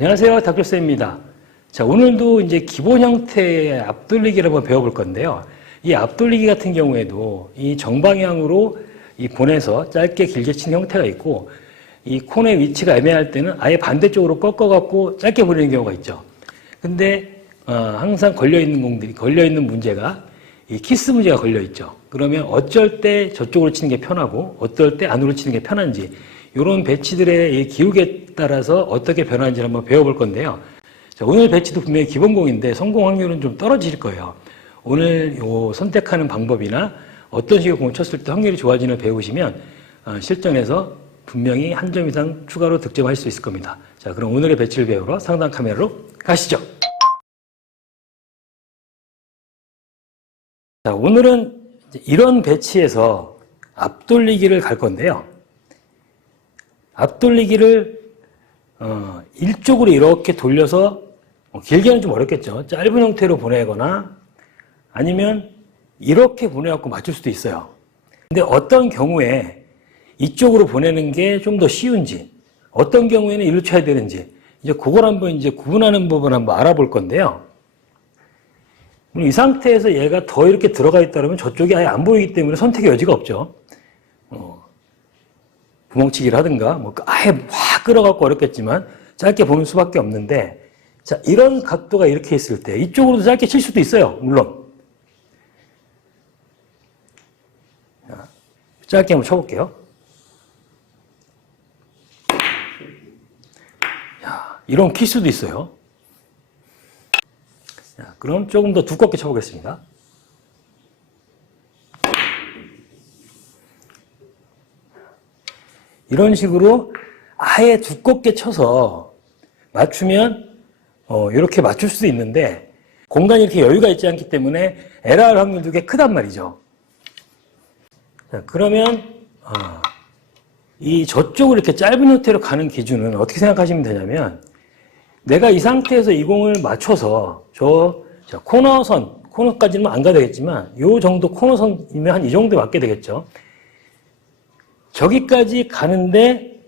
안녕하세요. 닥터쌤입니다. 자, 오늘도 이제 기본 형태의 앞돌리기를 한번 배워볼 건데요. 이 앞돌리기 같은 경우에도 이 정방향으로 이 보내서 짧게 길게 치는 형태가 있고, 이 콘의 위치가 애매할 때는 아예 반대쪽으로 꺾어갖고 짧게 보내는 경우가 있죠. 근데 항상 걸려있는 문제가 이 키스 문제가 걸려있죠. 그러면 어쩔 때 저쪽으로 치는 게 편하고 어떨 때 안으로 치는 게 편한지, 이런 배치들의 이 기욱에 따라서 어떻게 변하는지 한번 배워볼 건데요. 자, 오늘 배치도 분명히 기본공인데 성공 확률은 좀 떨어질 거예요. 오늘 요 선택하는 방법이나 어떤 식의 공을 쳤을 때 확률이 좋아지는 걸 배우시면 실전에서 분명히 한 점 이상 추가로 득점할 수 있을 겁니다. 자, 그럼 오늘의 배치를 배우러 상단 카메라로 가시죠. 자, 오늘은 이런 배치에서 앞돌리기를 갈 건데요. 앞돌리기를 일쪽으로 이렇게 돌려서 길게는 좀 어렵겠죠. 짧은 형태로 보내거나 아니면 이렇게 보내갖고 맞출 수도 있어요. 근데 어떤 경우에 이쪽으로 보내는 게 좀 더 쉬운지, 어떤 경우에는 일로 쳐야 되는지, 이제 그걸 한번 이제 구분하는 법을 한번 알아볼 건데요. 이 상태에서 얘가 더 이렇게 들어가 있다면 저쪽이 아예 안 보이기 때문에 선택의 여지가 없죠. 구멍치기를 하든가, 뭐 아예 확 끌어갖고 어렵겠지만 짧게 보는 수밖에 없는데, 자, 이런 각도가 이렇게 있을 때 이쪽으로도 짧게 칠 수도 있어요. 물론. 자, 짧게 한번 쳐볼게요. 자, 이런 키스도 있어요. 자, 그럼 조금 더 두껍게 쳐보겠습니다. 이런 식으로 아예 두껍게 쳐서 맞추면 이렇게 맞출 수도 있는데, 공간이 이렇게 여유가 있지 않기 때문에 에러할 확률도 꽤 크단 말이죠. 자, 그러면 이 저쪽으로 이렇게 짧은 형태로 가는 기준은 어떻게 생각하시면 되냐면, 내가 이 상태에서 이 공을 맞춰서 코너까지는 안 가야 되겠지만 이 정도 코너선이면 한 이 정도 맞게 되겠죠. 저기까지 가는데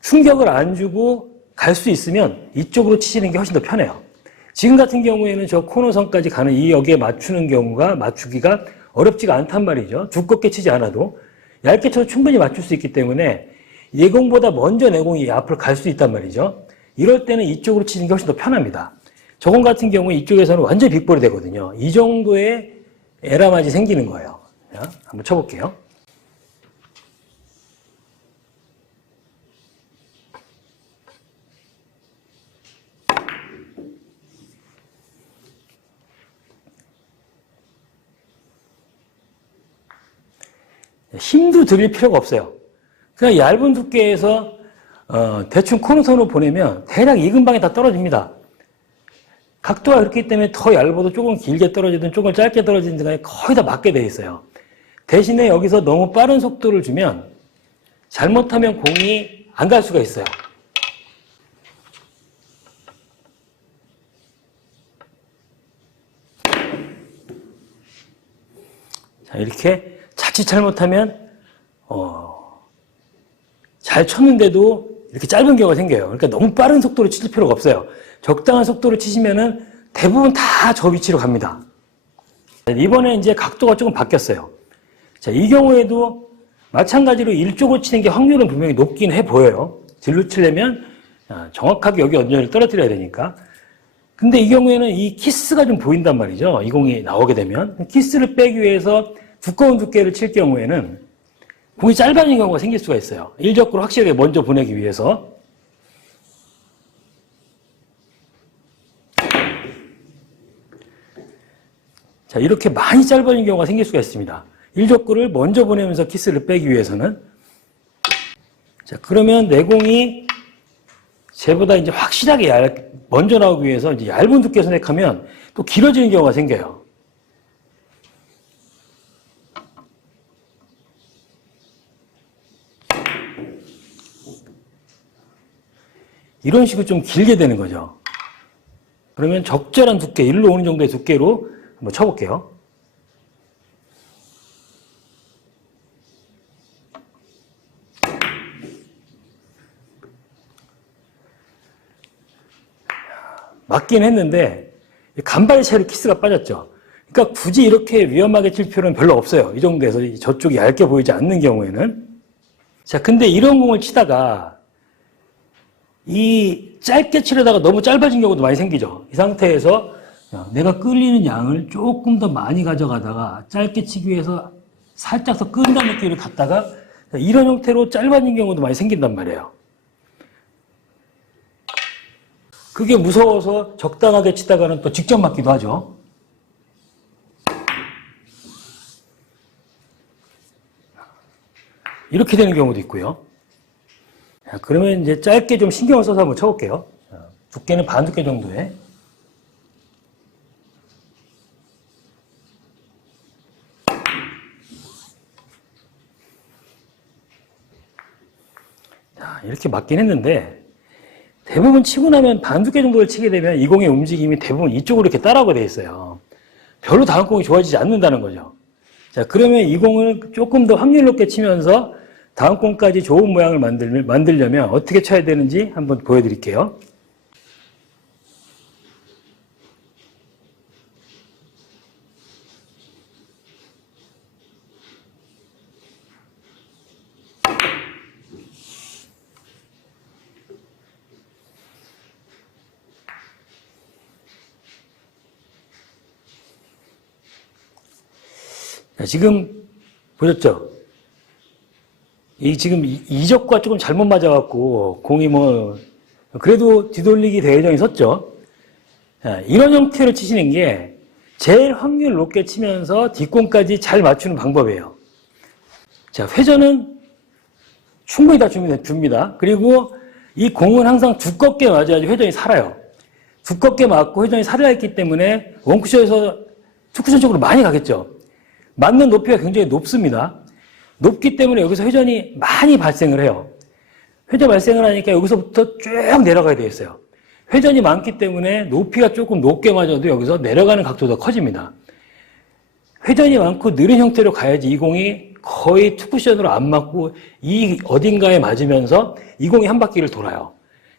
충격을 안 주고 갈 수 있으면 이쪽으로 치시는 게 훨씬 더 편해요. 지금 같은 경우에는 저 코너선까지 가는 이 여기에 맞추기가 어렵지가 않단 말이죠. 두껍게 치지 않아도 얇게 쳐도 충분히 맞출 수 있기 때문에 이 공보다 먼저 내 공이 앞으로 갈 수 있단 말이죠. 이럴 때는 이쪽으로 치는 게 훨씬 더 편합니다. 저 공 같은 경우에 이쪽에서는 완전히 빅볼이 되거든요. 이 정도의 에러맛이 생기는 거예요. 자, 한번 쳐볼게요. 힘도 들일 필요가 없어요. 그냥 얇은 두께에서 대충 코너선으로 보내면 대략 이 근방에 다 떨어집니다. 각도가 그렇기 때문에 더 얇아도 조금 길게 떨어지든 조금 짧게 떨어지든 간에 거의 다 맞게 돼 있어요. 대신에 여기서 너무 빠른 속도를 주면 잘못하면 공이 안 갈 수가 있어요. 자, 이렇게 자칫 잘못하면 잘 쳤는데도 이렇게 짧은 경우가 생겨요. 그러니까 너무 빠른 속도로 칠 필요가 없어요. 적당한 속도로 치시면은 대부분 다 저 위치로 갑니다. 이번에 이제 각도가 조금 바뀌었어요. 자, 이 경우에도 마찬가지로 일쪽으로 치는 게 확률은 분명히 높긴 해 보여요. 질로 치려면 정확하게 여기 언저리를 떨어뜨려야 되니까. 근데 이 경우에는 이 키스가 좀 보인단 말이죠. 이 공이 나오게 되면. 키스를 빼기 위해서 두꺼운 두께를 칠 경우에는 공이 짧아지는 경우가 생길 수가 있어요. 일적구를 확실하게 먼저 보내기 위해서. 자, 이렇게 많이 짧아지는 경우가 생길 수가 있습니다. 일적구를 먼저 보내면서 키스를 빼기 위해서는. 자, 그러면 내 공이 쟤보다 이제 확실하게 먼저 나오기 위해서 이제 얇은 두께 선택하면 또 길어지는 경우가 생겨요. 이런 식으로 좀 길게 되는 거죠. 그러면 적절한 두께, 일로 오는 정도의 두께로 한번 쳐볼게요. 맞긴 했는데 간발의 키스가 빠졌죠. 그러니까 굳이 이렇게 위험하게 칠 필요는 별로 없어요. 이 정도에서 저쪽이 얇게 보이지 않는 경우에는. 자, 근데 이런 공을 치다가 이 짧게 치려다가 너무 짧아진 경우도 많이 생기죠. 이 상태에서 내가 끌리는 양을 조금 더 많이 가져가다가 짧게 치기 위해서 살짝 더 끈다는 느낌을 갖다가 이런 형태로 짧아진 경우도 많이 생긴단 말이에요. 그게 무서워서 적당하게 치다가는 또 직접 맞기도 하죠. 이렇게 되는 경우도 있고요. 자, 그러면 이제 짧게 좀 신경을 써서 한번 쳐볼게요. 자, 두께는 반 두께 정도에. 자, 이렇게 맞긴 했는데, 대부분 치고 나면 반 두께 정도를 치게 되면 이 공의 움직임이 대부분 이쪽으로 이렇게 따라오게 되어 있어요. 별로 다음 공이 좋아지지 않는다는 거죠. 자, 그러면 이 공을 조금 더 확률 높게 치면서 다음 공까지 좋은 모양을 만들려면 어떻게 쳐야 되는지 한번 보여드릴게요. 자, 지금 보셨죠? 지금 이적과 조금 잘못 맞아갖고 공이 그래도 뒤돌리기 대회전이 섰죠. 자, 이런 형태로 치시는 게 제일 확률 높게 치면서 뒷공까지 잘 맞추는 방법이에요. 자, 회전은 충분히 다 줍니다. 그리고 이 공은 항상 두껍게 맞아야지 회전이 살아요. 두껍게 맞고 회전이 살아있기 때문에 원쿠션에서 투쿠션 쪽으로 많이 가겠죠. 맞는 높이가 굉장히 높습니다. 높기 때문에 여기서 회전이 많이 발생을 해요. 회전 발생을 하니까 여기서부터 쭉 내려가야 되겠어요. 회전이 많기 때문에 높이가 조금 높게 맞아도 여기서 내려가는 각도가 커집니다. 회전이 많고 느린 형태로 가야지 이 공이 거의 투쿠션으로 안 맞고 이 어딘가에 맞으면서 이 공이 한 바퀴를 돌아요.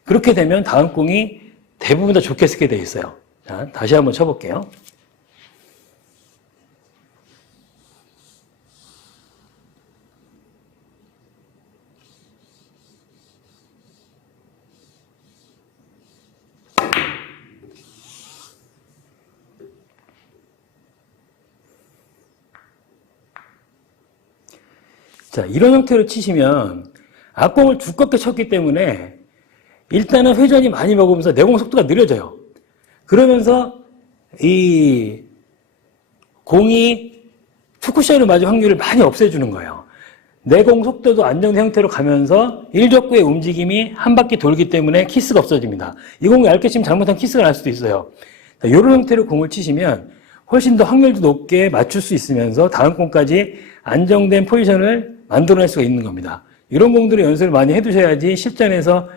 그렇게 되면 다음 공이 대부분 다 좋게 쓰게 되어 있어요. 자, 다시 한번 쳐볼게요. 자, 이런 형태로 치시면 앞공을 두껍게 쳤기 때문에 일단은 회전이 많이 먹으면서 내공 속도가 느려져요. 그러면서 이 공이 투쿠션을 맞을 확률을 많이 없애주는 거예요. 내공 속도도 안정된 형태로 가면서 일적구의 움직임이 한 바퀴 돌기 때문에 키스가 없어집니다. 이 공을 얇게 치면 잘못하면 키스가 날 수도 있어요. 자, 이런 형태로 공을 치시면 훨씬 더 확률도 높게 맞출 수 있으면서 다음 공까지 안정된 포지션을 만들어낼 수가 있는 겁니다. 이런 공들을 연습을 많이 해두셔야지 실전에서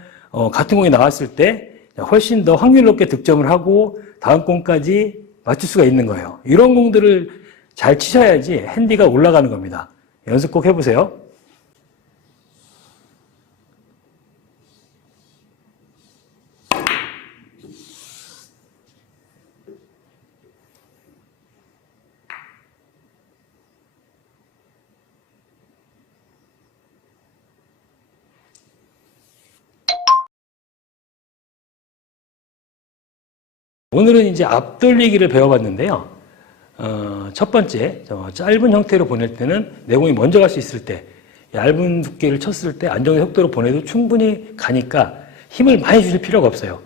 같은 공이 나왔을 때 훨씬 더 확률 높게 득점을 하고 다음 공까지 맞출 수가 있는 거예요. 이런 공들을 잘 치셔야지 핸디가 올라가는 겁니다. 연습 꼭 해보세요. 오늘은 이제 앞돌리기를 배워봤는데요. 첫 번째, 짧은 형태로 보낼 때는 내공이 먼저 갈 수 있을 때, 얇은 두께를 쳤을 때 안정된 속도로 보내도 충분히 가니까 힘을 많이 주실 필요가 없어요.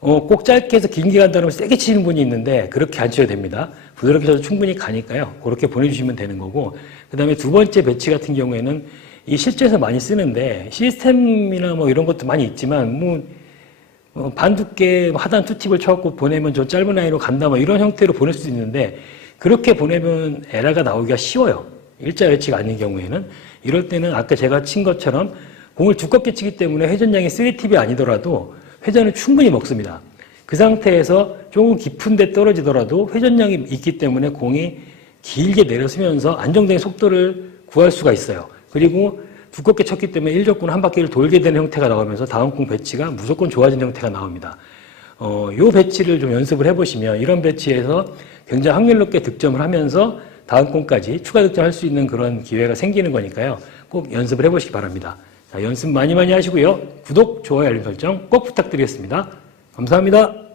꼭 짧게 해서 길게 간다면 세게 치는 분이 있는데 그렇게 안 치셔도 됩니다. 부드럽게 쳐도 충분히 가니까요. 그렇게 보내주시면 되는 거고, 그 다음에 두 번째 배치 같은 경우에는 이 실제에서 많이 쓰는데 시스템이나 이런 것도 많이 있지만 반 두께 하단 투팁을 쳐갖고 보내면 저 짧은 라인으로 간다 이런 형태로 보낼 수 있는데 그렇게 보내면 에러가 나오기가 쉬워요. 일자 배치가 아닌 경우에는. 이럴 때는 아까 제가 친 것처럼 공을 두껍게 치기 때문에 회전량이 3팁이 아니더라도 회전을 충분히 먹습니다. 그 상태에서 조금 깊은 데 떨어지더라도 회전량이 있기 때문에 공이 길게 내려서면서 안정된 속도를 구할 수가 있어요. 그리고 두껍게 쳤기 때문에 일적군 한 바퀴를 돌게 되는 형태가 나오면서 다음 공 배치가 무조건 좋아진 형태가 나옵니다. 요 배치를 좀 연습을 해보시면 이런 배치에서 굉장히 확률 높게 득점을 하면서 다음 공까지 추가 득점할 수 있는 그런 기회가 생기는 거니까요. 꼭 연습을 해보시기 바랍니다. 자, 연습 많이 하시고요. 구독, 좋아요, 알림 설정 꼭 부탁드리겠습니다. 감사합니다.